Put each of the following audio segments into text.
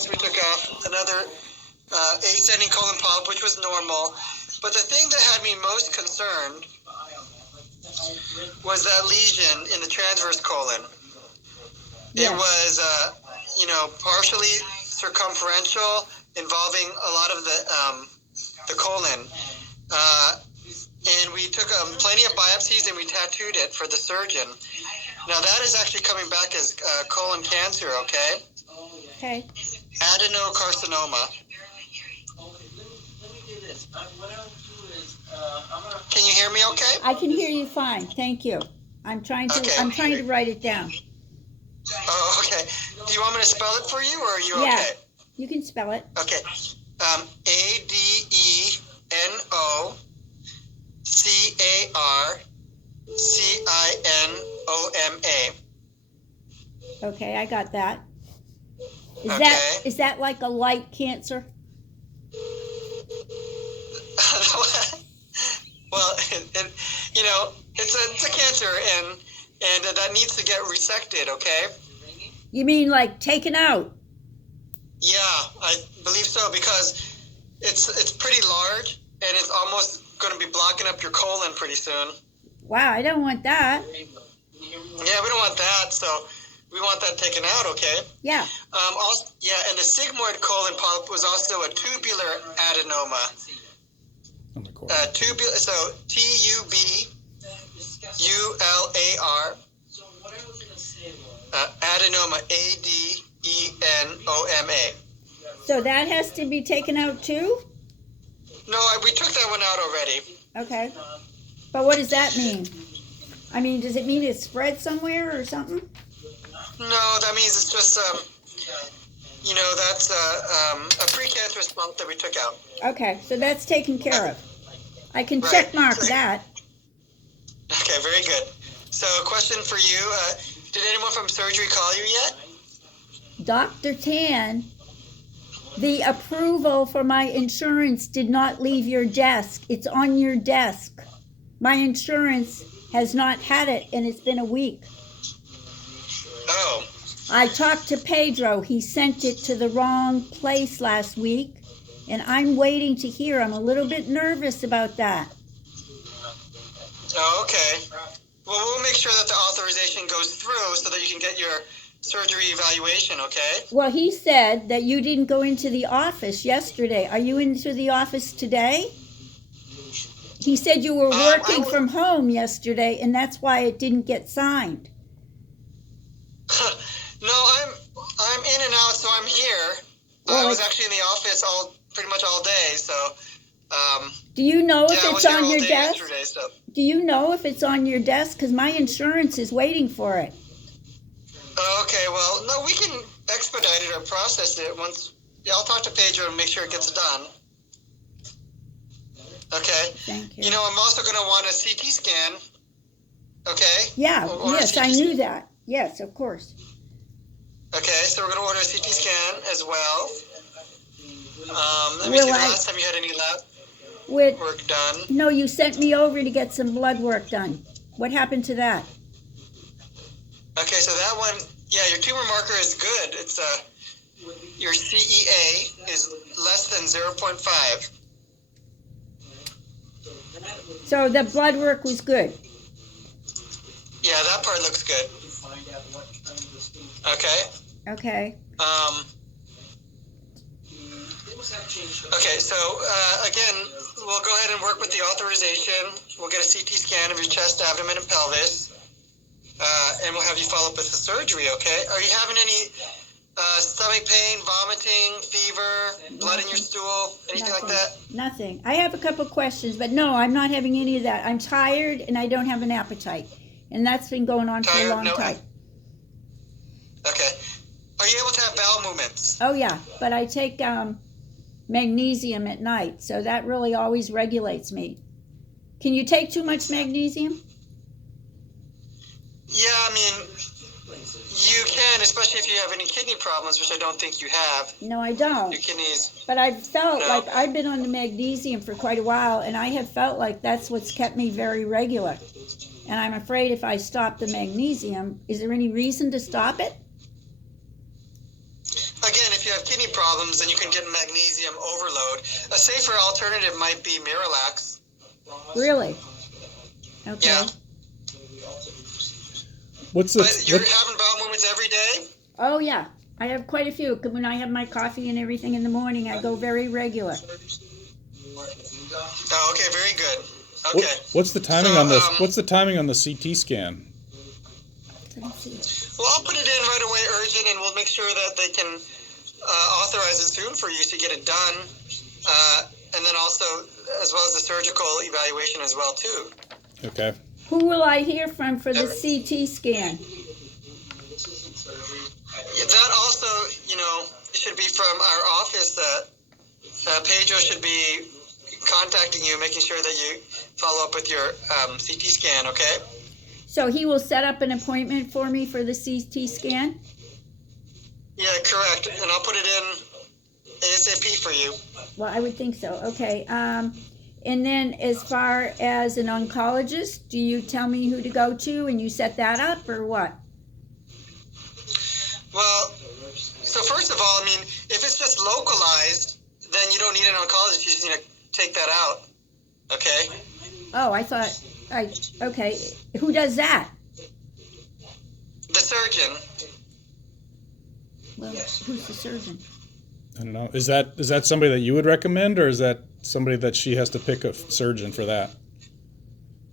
else we took off, another ascending colon polyp, which was normal. But the thing that had me most concerned was that lesion in the transverse colon. Yes. It was, partially circumferential, involving a lot of the colon. And we took plenty of biopsies and we tattooed it for the surgeon. Now that is actually coming back as colon cancer, okay? Okay. Adenocarcinoma. Can you hear me okay? I can hear you fine. Thank you. I'm trying to write it down. Oh, okay. Do you want me to spell it for you, or are you okay? Yeah, you can spell it. Okay. Adenocarcinoma. Okay, I got that. Is Is that like a light cancer? Well, it's a cancer, and that needs to get resected. Okay. You mean like taken out? Yeah, I believe so, because it's pretty large, and it's almost going to be blocking up your colon pretty soon. Wow, I don't want that. Yeah, we don't want that, so we want that taken out, okay? Yeah. And the sigmoid colon polyp was also a tubular adenoma. So TUBULAR. Adenoma, ADENOMA. So that has to be taken out too? No, we took that one out already. Okay. But what does that mean? I mean, does it mean it spread somewhere or something? No, that means it's just, that's a precancerous lump that we took out. Okay, so that's taken care of. I can check mark that. Okay, very good. So a question for you. Did anyone from surgery call you yet? Dr. Tan, the approval for my insurance did not leave your desk. It's on your desk. My insurance has not had it, and it's been a week. Oh. I talked to Pedro. He sent it to the wrong place last week, and I'm waiting to hear. I'm a little bit nervous about that. Oh, okay. Well, we'll make sure that the authorization goes through so that you can get your surgery evaluation, okay? Well, he said that you didn't go into the office yesterday. Are you into the office today? He said you were working from home yesterday, and that's why it didn't get signed. No, I'm in and out, so I'm here. Well, I was actually in the office pretty much all day, so. Do you know if it's on your desk? So. Do you know if it's on your desk? Because my insurance is waiting for it. Okay, well, no, we can expedite it or process it once. Yeah, I'll talk to Pedro and make sure it gets done. Okay. Thank you. I'm also going to want a CT scan. Okay. Yeah. Yes, I knew that. Yes, of course. Okay, so we're going to order a CT scan as well. Let me see the last time you had any lab work done. No, you sent me over to get some blood work done. What happened to that? Okay, so that one, your tumor marker is good. It's your CEA is less than 0.5. So the blood work was good. Yeah, that part looks good. Okay. Okay. Okay, so again, we'll go ahead and work with the authorization. We'll get a CT scan of your chest, abdomen, and pelvis, and we'll have you follow up with the surgery. Okay? Are you having any stomach pain, vomiting, fever, blood in your stool, anything like that? Nothing. I have a couple questions, but no, I'm not having any of that. I'm tired and I don't have an appetite, and that's been going on for a long time. Okay. Are you able to have bowel movements? Oh yeah, but I take magnesium at night, so that really always regulates me. Can you take too much magnesium? Yeah, I mean, you can, especially if you have any kidney problems, which I don't think you have. No, I don't. Your kidneys. But I've felt like I've been on the magnesium for quite a while, and I have felt like that's what's kept me very regular. And I'm afraid if I stop the magnesium, is there any reason to stop it? again, if you have kidney problems, then you can get magnesium overload. A safer alternative might be Miralax. Really? Okay. Yeah. But you're having bowel movements every day? Oh, yeah. I have quite a few. When I have my coffee and everything in the morning, I go very regular. Oh, okay, very good. Okay. What's the timing on this? What's the timing on the CT scan? Let's see. Well, I'll put it in right away, urgent, and we'll make sure that they can authorize it soon for you to get it done. And then also, as well as the surgical evaluation as well, too. Okay. Who will I hear from for the CT scan? That also, should be from our office. Pedro should be contacting you, making sure that you follow up with your CT scan, okay? So he will set up an appointment for me for the CT scan? Yeah, correct. And I'll put it in ASAP for you. Well, I would think so. Okay. And then as far as an oncologist, do you tell me who to go to and you set that up or what? Well, so first of all, if it's just localized, then you don't need an oncologist. You just need to take that out. Okay? Oh, okay. Who does that? The surgeon. Well, who's the surgeon? I don't know. Is that somebody that you would recommend, or is that somebody that she has to pick a surgeon for that?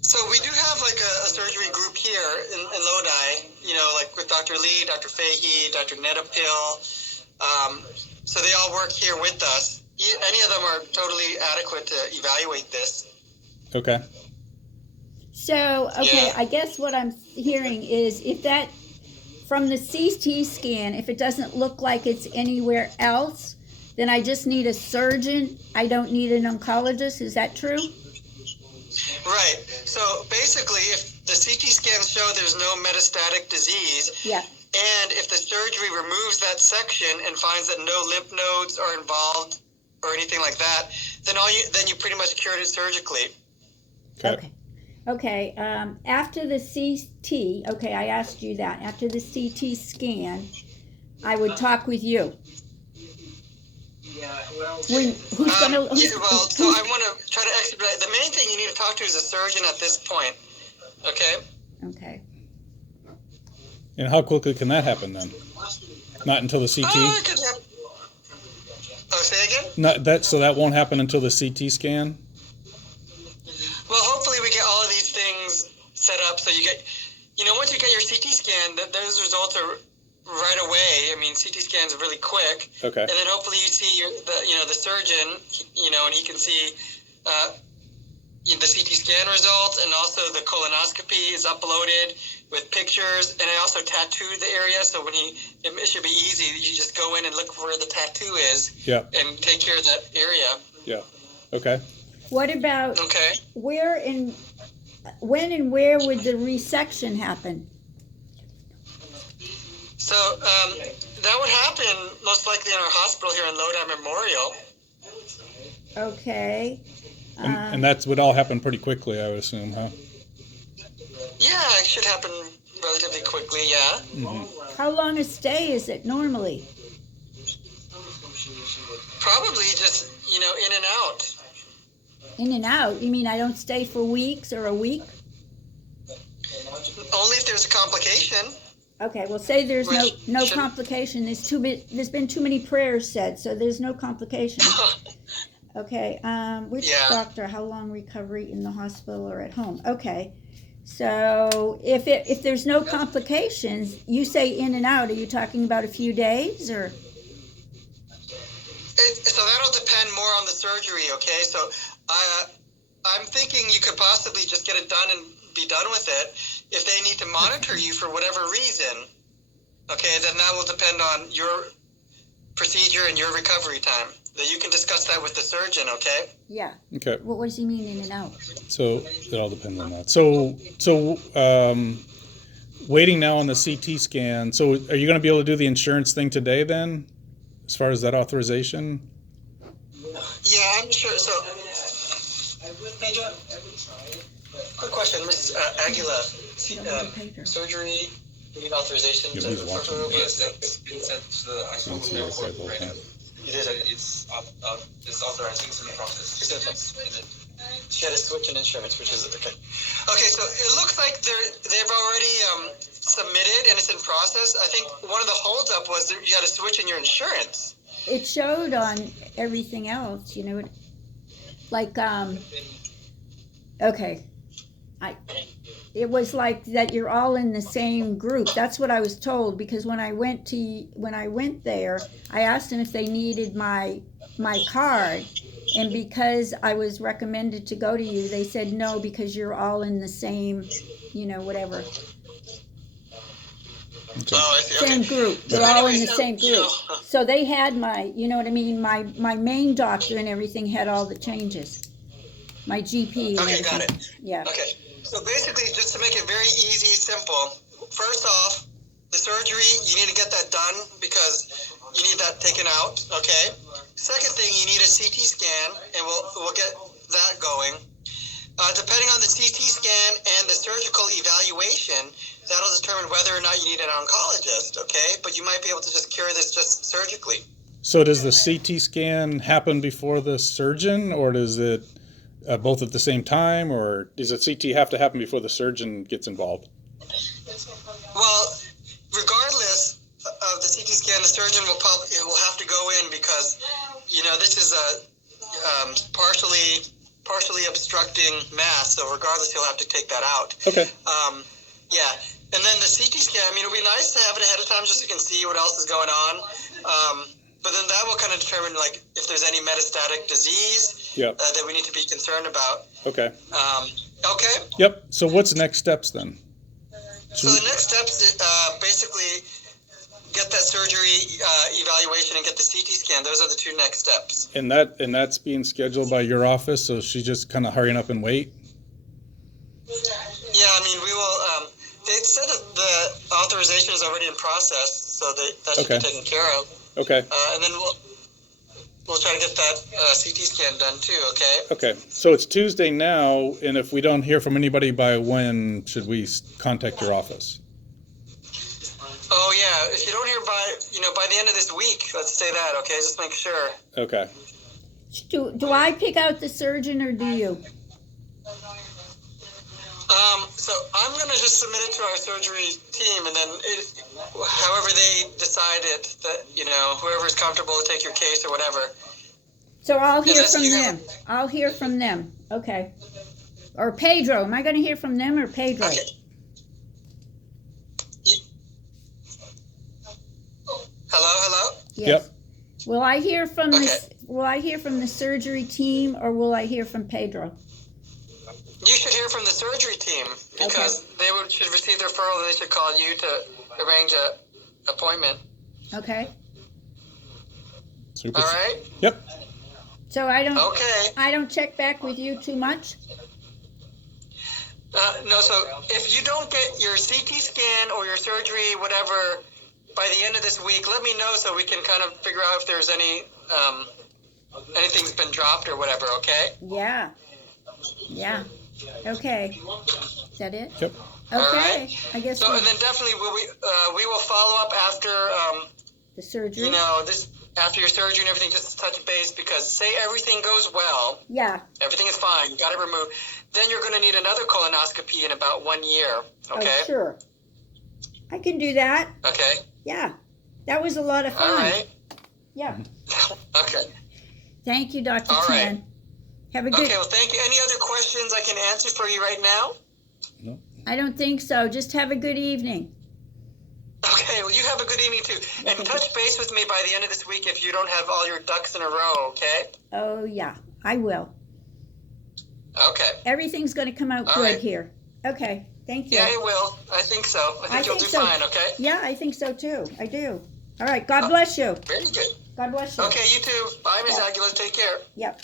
So we do have like a surgery group here in Lodi, like with Dr. Lee, Dr. Fahey, Dr. Netapil. So they all work here with us. Any of them are totally adequate to evaluate this. Okay. So, okay, Yeah. I guess what I'm hearing is if that, from the CT scan, if it doesn't look like it's anywhere else, then I just need a surgeon. I don't need an oncologist. Is that true? Right. So basically, if the CT scans show there's no metastatic disease, Yeah. and if the surgery removes that section and finds that no lymph nodes are involved or anything like that, then you pretty much cured it surgically. Okay. After the CT, okay, I asked you that. After the CT scan, I would talk with you. So I want to try to expedite. The main thing you need to talk to is a surgeon at this point. Okay? Okay. And how quickly can that happen then? Not until the CT? It could happen. Say again? So that won't happen until the CT scan? Well, hopefully we get all of these things set up so you get, once you get your CT scan, those results are right away. CT scans are really quick. Okay. And then hopefully you see the surgeon, and he can see the CT scan results, and also the colonoscopy is uploaded with pictures, and I also tattooed the area, so it should be easy. You just go in and look where the tattoo is. Yeah. And take care of that area. Yeah. Okay. What about when and where would the resection happen? So that would happen most likely in our hospital here in Lodi Memorial. Okay. And that would all happen pretty quickly, I would assume, huh? Yeah, it should happen relatively quickly, yeah. Mm-hmm. How long a stay is it normally? Probably just, in and out. In and out? You mean I don't stay for weeks or a week? Only if there's a complication. Okay, well, say there's no complication. There's been too many prayers said, so there's no complication. Okay, which doctor? How long recovery in the hospital or at home? Okay, so if there's no complications, you say in and out. Are you talking about a few days or? So that'll depend more on the surgery. Okay, so I'm thinking you could possibly just get it done and be done with it. If they need to monitor you for whatever reason, okay, then that will depend on your procedure and your recovery time. That you can discuss that with the surgeon, okay? Yeah. Okay. Well, what does he mean in and out? So it all depends on that. So waiting now on the CT scan. So are you going to be able to do the insurance thing today then, as far as that authorization? Yeah, I'm sure. So, quick question, Ms. Aguila. Surgery We need authorization Yeah, to he's watching. Yes, it's been sent to the actual It's very report simple, right huh? now. It's authorizing some process. It's in process. She had to switch in insurance, which is okay. Okay, so it looks like they've already submitted and it's in process. I think one of the holdup was that you had to switch in your insurance. It showed on everything else, you know, like, okay. It was like that you're all in the same group. That's what I was told, because when I went there, I asked them if they needed my card, and because I was recommended to go to you, they said no, because you're all in the same, you know, whatever. Okay. Oh, I see. Same Okay. group. They're So all in anyways, the same you know, group. So they had my, you know what I mean, my main doctor and everything had all the changes. My GP. and Okay, got everything. it. Yeah. Okay, so basically, just to make it very easy, simple, first off, the surgery, you need to get that done because you need that taken out, okay? Second thing, you need a CT scan, and we'll get that going. Depending on the CT scan and the surgical evaluation, that'll determine whether or not you need an oncologist, okay? But you might be able to just cure this just surgically. So does the CT scan happen before the surgeon, or does it both at the same time, or does a CT have to happen before the surgeon gets involved? Well, regardless of the CT scan, the surgeon will have to go in because, you know, this is a partially obstructing mass. So regardless, he'll have to take that out. Okay. Yeah, and then the CT scan. I mean, it'll be nice to have it ahead of time just so you can see what else is going on. But then that will kind of determine like if there's any metastatic disease that we need to be concerned about. Okay. Okay. Yep. So what's next steps then? So the next steps, basically, get that surgery evaluation and get the CT scan. Those are the two next steps. And that's being scheduled by your office, so she's just kind of hurrying up and wait. Yeah, I mean, we will. They said that the authorization is already in process, so that should Okay. be taken care of. Okay. And then we'll try to get that CT scan done too. Okay. Okay. So it's Tuesday now, and if we don't hear from anybody by when should we contact your office? Oh yeah, if you don't hear by the end of this week, let's say that. Okay, just make sure. Okay. Do I pick out the surgeon or do you? So I'm gonna just submit it to our surgery team, and then however they decide it, that whoever's comfortable to take your case or whatever. So I'll hear Unless from you them. I'll hear from them. Okay. Or Pedro. Am I going to hear from them or Pedro? Okay. Hello. Yes. Yep. Will I hear from Okay. Will I hear from the surgery team or will I hear from Pedro? You should hear from the surgery team because they should receive the referral, and they should call you to arrange a appointment. Okay. Super. All right. Yep. So I don't Okay. check back with you too much? No, so if you don't get your CT scan or your surgery, whatever, by the end of this week, let me know so we can kind of figure out if there's anything's been dropped or whatever, okay? Yeah. Yeah. Okay. Is that it? Yep. Okay. All right. I guess So, and then definitely we will follow up after, the surgery. after your surgery and everything, just to touch base, because say everything goes well, Yeah. everything is fine, you got it removed, then you're going to need another colonoscopy in about 1 year, okay? Oh, sure. I can do that. Okay. Yeah. That was a lot of fun. All right. Yeah. Okay. Thank you, Dr. All right. Chan. Have a good. Okay, well, thank you. Any other questions I can answer for you right now? I don't think so. Just have a good evening. Okay, well, you have a good evening, too. And touch base with me by the end of this week if you don't have all your ducks in a row, okay? Oh, yeah. I will. Okay. Everything's going to come out All good right. here. Okay. Thank you. Yeah, it will. I think so. I think you'll do so. fine, okay? Yeah, I think so, too. I do. All right. God bless you. Very good. God bless you. Okay, you too. Bye, Ms. Aguilar. Take care. Yep.